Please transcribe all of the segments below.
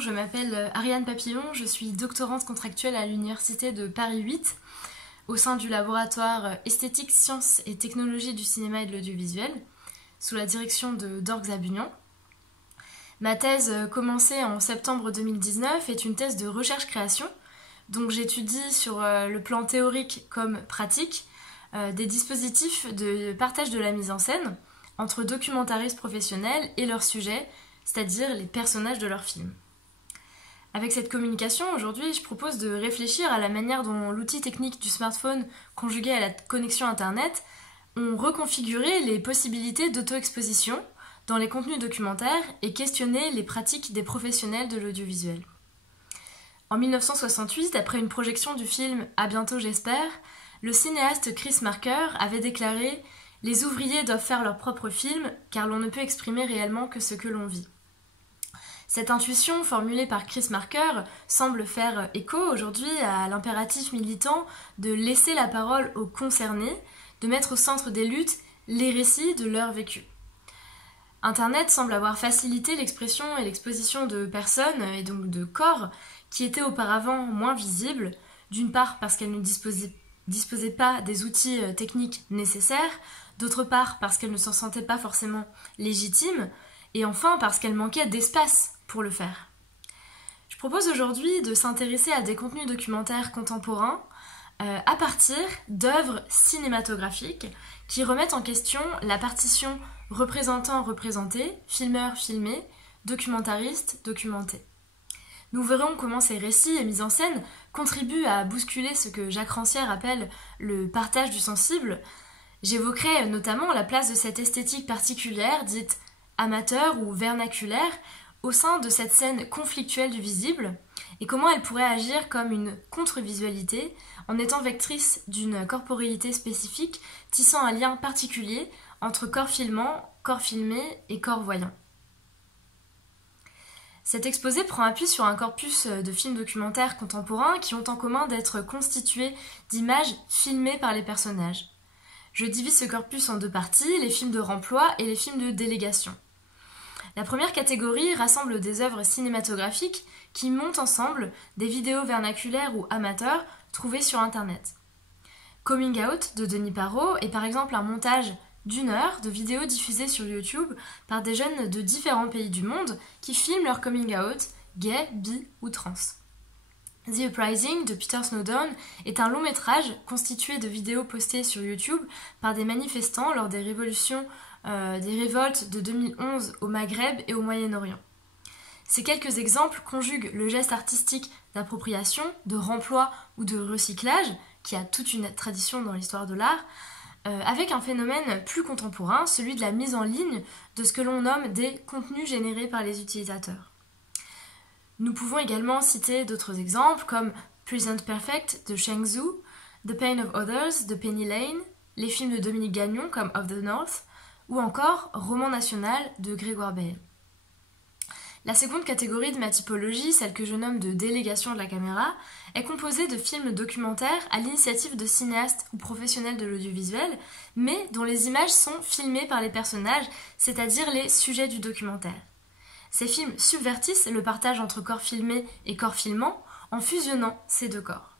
je m'appelle Ariane Papillon, je suis doctorante contractuelle à l'université de Paris 8 au sein du laboratoire Esthétique, Sciences et Technologies du cinéma et de l'audiovisuel sous la direction de Dorx Abunian. Ma thèse commencée en septembre 2019 est une thèse de recherche-création, donc j'étudie sur le plan théorique comme pratique des dispositifs de partage de la mise en scène entre documentaristes professionnels et leurs sujets, c'est-à-dire les personnages de leurs films. Avec cette communication, aujourd'hui, je propose de réfléchir à la manière dont l'outil technique du smartphone, conjugué à la connexion Internet, ont reconfiguré les possibilités d'auto-exposition dans les contenus documentaires et questionné les pratiques des professionnels de l'audiovisuel. En 1968, après une projection du film « À bientôt j'espère », le cinéaste Chris Marker avait déclaré « Les ouvriers doivent faire leur propre film, car l'on ne peut exprimer réellement que ce que l'on vit ». Cette intuition formulée par Chris Marker semble faire écho aujourd'hui à l'impératif militant de laisser la parole aux concernés, de mettre au centre des luttes les récits de leur vécu. Internet semble avoir facilité l'expression et l'exposition de personnes, et donc de corps, qui étaient auparavant moins visibles, d'une part parce qu'elles ne disposaient pas des outils techniques nécessaires, d'autre part parce qu'elles ne s'en sentaient pas forcément légitimes, et enfin parce qu'elles manquaient d'espace pour le faire. Je propose aujourd'hui de s'intéresser à des contenus documentaires contemporains à partir d'œuvres cinématographiques qui remettent en question la partition représentant-représenté, filmeur-filmé, documentariste-documenté. Nous verrons comment ces récits et mises en scène contribuent à bousculer ce que Jacques Rancière appelle le partage du sensible. J'évoquerai notamment la place de cette esthétique particulière, dite amateur ou vernaculaire, au sein de cette scène conflictuelle du visible, et comment elle pourrait agir comme une contre-visualité en étant vectrice d'une corporéité spécifique, tissant un lien particulier entre corps filmant, corps filmé et corps voyant. Cet exposé prend appui sur un corpus de films documentaires contemporains qui ont en commun d'être constitués d'images filmées par les personnages. Je divise ce corpus en deux parties, les films de remploi et les films de délégation. La première catégorie rassemble des œuvres cinématographiques qui montent ensemble des vidéos vernaculaires ou amateurs trouvées sur Internet. Coming Out de Denis Parot est par exemple un montage d'1 heure de vidéos diffusées sur YouTube par des jeunes de différents pays du monde qui filment leur coming out, gay, bi ou trans. The Uprising de Peter Snowden est un long métrage constitué de vidéos postées sur YouTube par des manifestants lors des révoltes de 2011 au Maghreb et au Moyen-Orient. Ces quelques exemples conjuguent le geste artistique d'appropriation, de remploi ou de recyclage, qui a toute une tradition dans l'histoire de l'art, avec un phénomène plus contemporain, celui de la mise en ligne de ce que l'on nomme des contenus générés par les utilisateurs. Nous pouvons également citer d'autres exemples comme Present Perfect de Sheng Zhu, The Pain of Others de Penny Lane, les films de Dominique Gagnon comme Of the North, ou encore Roman national de Grégoire Bayle. La seconde catégorie de ma typologie, celle que je nomme de délégation de la caméra, est composée de films documentaires à l'initiative de cinéastes ou professionnels de l'audiovisuel, mais dont les images sont filmées par les personnages, c'est-à-dire les sujets du documentaire. Ces films subvertissent le partage entre corps filmé et corps filmant en fusionnant ces deux corps.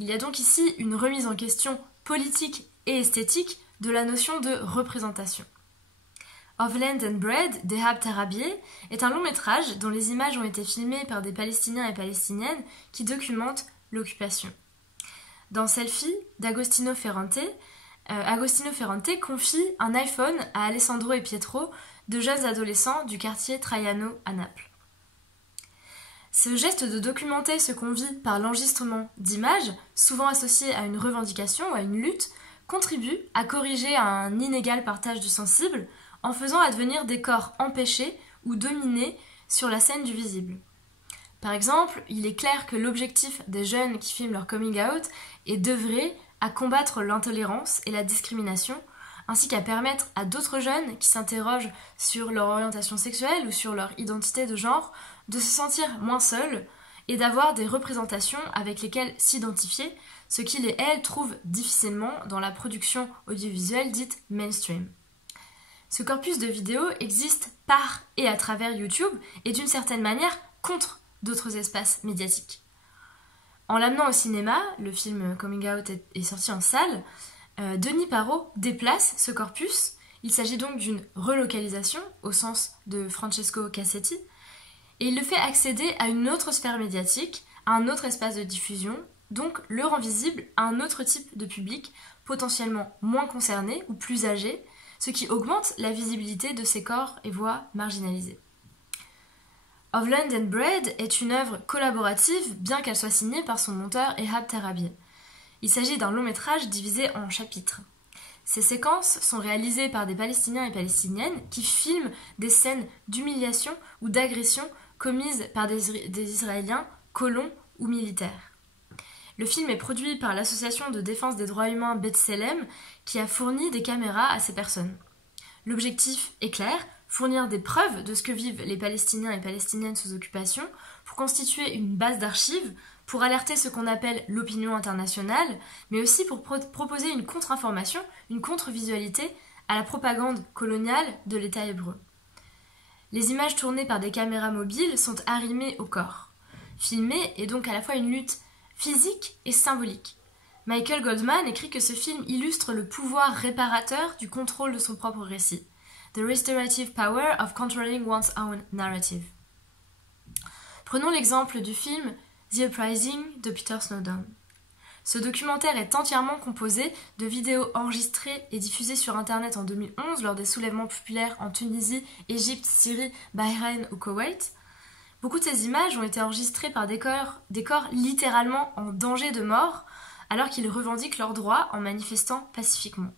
Il y a donc ici une remise en question politique et esthétique de la notion de représentation. Of Land and Bread d'Ehab Tarabieh est un long métrage dont les images ont été filmées par des Palestiniens et Palestiniennes qui documentent l'occupation. Dans Selfie d'Agostino Ferrante, Agostino Ferrante confie un iPhone à Alessandro et Pietro, deux jeunes adolescents du quartier Traiano à Naples. Ce geste de documenter ce qu'on vit par l'enregistrement d'images, souvent associé à une revendication ou à une lutte, contribue à corriger un inégal partage du sensible en faisant advenir des corps empêchés ou dominés sur la scène du visible. Par exemple, il est clair que l'objectif des jeunes qui filment leur coming out est d'œuvrer à combattre l'intolérance et la discrimination, ainsi qu'à permettre à d'autres jeunes qui s'interrogent sur leur orientation sexuelle ou sur leur identité de genre de se sentir moins seuls et d'avoir des représentations avec lesquelles s'identifier, ce qu'ils et elles trouvent difficilement dans la production audiovisuelle dite mainstream. Ce corpus de vidéos existe par et à travers YouTube et d'une certaine manière contre d'autres espaces médiatiques. En l'amenant au cinéma, le film Coming Out est sorti en salle, Denis Parot déplace ce corpus. Il s'agit donc d'une relocalisation au sens de Francesco Cassetti, et il le fait accéder à une autre sphère médiatique, à un autre espace de diffusion, donc le rend visible à un autre type de public, potentiellement moins concerné ou plus âgé, ce qui augmente la visibilité de ces corps et voix marginalisés. Of Land and Bread est une œuvre collaborative, bien qu'elle soit signée par son monteur Ehab Tarabi. Il s'agit d'un long métrage divisé en chapitres. Ces séquences sont réalisées par des Palestiniens et Palestiniennes qui filment des scènes d'humiliation ou d'agression commises par des Israéliens, colons ou militaires. Le film est produit par l'association de défense des droits humains B'Tselem qui a fourni des caméras à ces personnes. L'objectif est clair, fournir des preuves de ce que vivent les Palestiniens et Palestiniennes sous occupation pour constituer une base d'archives, pour alerter ce qu'on appelle l'opinion internationale, mais aussi pour proposer une contre-information, une contre-visualité à la propagande coloniale de l'État hébreu. Les images tournées par des caméras mobiles sont arrimées au corps. Filmer est donc à la fois une lutte physique et symbolique. Michael Goldman écrit que ce film illustre le pouvoir réparateur du contrôle de son propre récit. The restorative power of controlling one's own narrative. Prenons l'exemple du film The Uprising de Peter Snowden. Ce documentaire est entièrement composé de vidéos enregistrées et diffusées sur Internet en 2011 lors des soulèvements populaires en Tunisie, Égypte, Syrie, Bahreïn ou Koweït. Beaucoup de ces images ont été enregistrées par des corps littéralement en danger de mort, alors qu'ils revendiquent leurs droits en manifestant pacifiquement.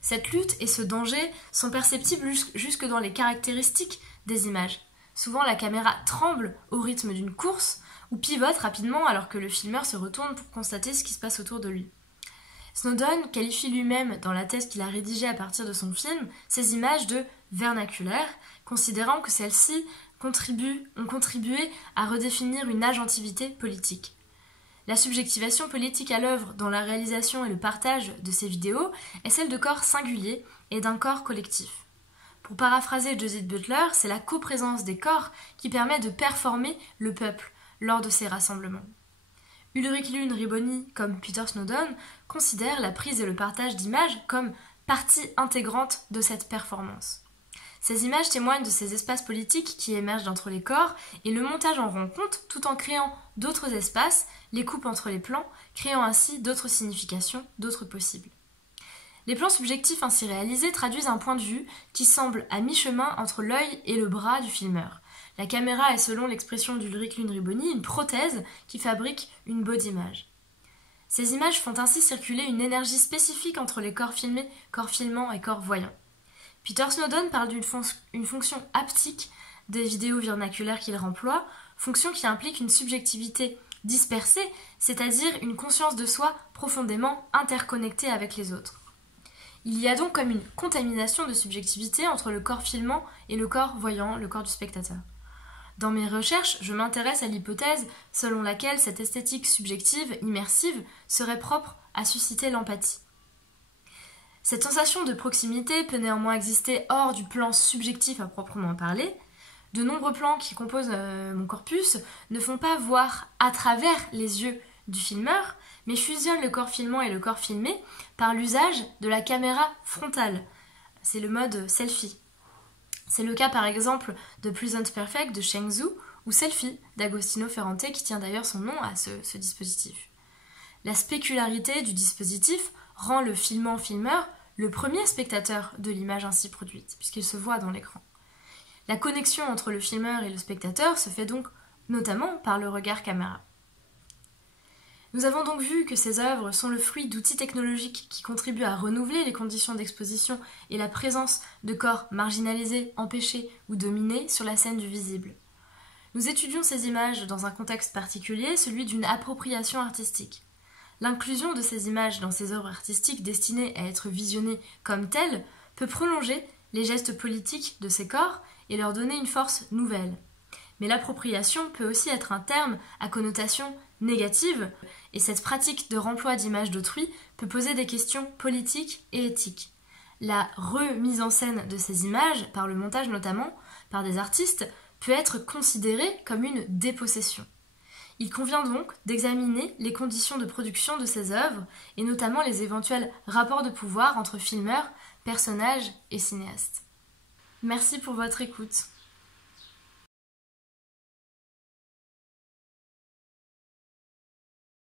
Cette lutte et ce danger sont perceptibles jusque dans les caractéristiques des images. Souvent, la caméra tremble au rythme d'une course ou pivote rapidement alors que le filmeur se retourne pour constater ce qui se passe autour de lui. Snowden qualifie lui-même, dans la thèse qu'il a rédigée à partir de son film, ces images de vernaculaires, considérant que celles-ci ont contribué à redéfinir une agentivité politique. La subjectivation politique à l'œuvre dans la réalisation et le partage de ces vidéos est celle de corps singuliers et d'un corps collectif. Pour paraphraser Judith Butler, c'est la coprésence des corps qui permet de performer le peuple lors de ces rassemblements. Ulrich Lune-Riboni, comme Peter Snowden, considère la prise et le partage d'images comme partie intégrante de cette performance. Ces images témoignent de ces espaces politiques qui émergent d'entre les corps et le montage en rend compte tout en créant d'autres espaces, les coupes entre les plans, créant ainsi d'autres significations, d'autres possibles. Les plans subjectifs ainsi réalisés traduisent un point de vue qui semble à mi-chemin entre l'œil et le bras du filmeur. La caméra est, selon l'expression d'Ulrich Lune-Riboni, une prothèse qui fabrique une body image. Ces images font ainsi circuler une énergie spécifique entre les corps filmés, corps filmants et corps voyants. Peter Snowden parle d'une fonction haptique des vidéos vernaculaires qu'il remploie, fonction qui implique une subjectivité dispersée, c'est-à-dire une conscience de soi profondément interconnectée avec les autres. Il y a donc comme une contamination de subjectivité entre le corps filmant et le corps voyant, le corps du spectateur. Dans mes recherches, je m'intéresse à l'hypothèse selon laquelle cette esthétique subjective, immersive, serait propre à susciter l'empathie. Cette sensation de proximité peut néanmoins exister hors du plan subjectif à proprement parler. De nombreux plans qui composent mon corpus ne font pas voir à travers les yeux du filmeur, mais fusionnent le corps filmant et le corps filmé par l'usage de la caméra frontale. C'est le mode selfie. C'est le cas par exemple de Present Perfect de Sheng Zhu ou Selfie d'Agostino Ferrante qui tient d'ailleurs son nom à ce dispositif. La spécularité du dispositif rend le filmeur le premier spectateur de l'image ainsi produite, puisqu'il se voit dans l'écran. La connexion entre le filmeur et le spectateur se fait donc notamment par le regard caméra. Nous avons donc vu que ces œuvres sont le fruit d'outils technologiques qui contribuent à renouveler les conditions d'exposition et la présence de corps marginalisés, empêchés ou dominés sur la scène du visible. Nous étudions ces images dans un contexte particulier, celui d'une appropriation artistique. L'inclusion de ces images dans ces œuvres artistiques destinées à être visionnées comme telles peut prolonger les gestes politiques de ces corps et leur donner une force nouvelle. Mais l'appropriation peut aussi être un terme à connotation négative, et cette pratique de remploi d'images d'autrui peut poser des questions politiques et éthiques. La remise en scène de ces images, par le montage notamment, par des artistes, peut être considéré comme une dépossession. Il convient donc d'examiner les conditions de production de ces œuvres, et notamment les éventuels rapports de pouvoir entre filmeurs, personnages et cinéastes. Merci pour votre écoute.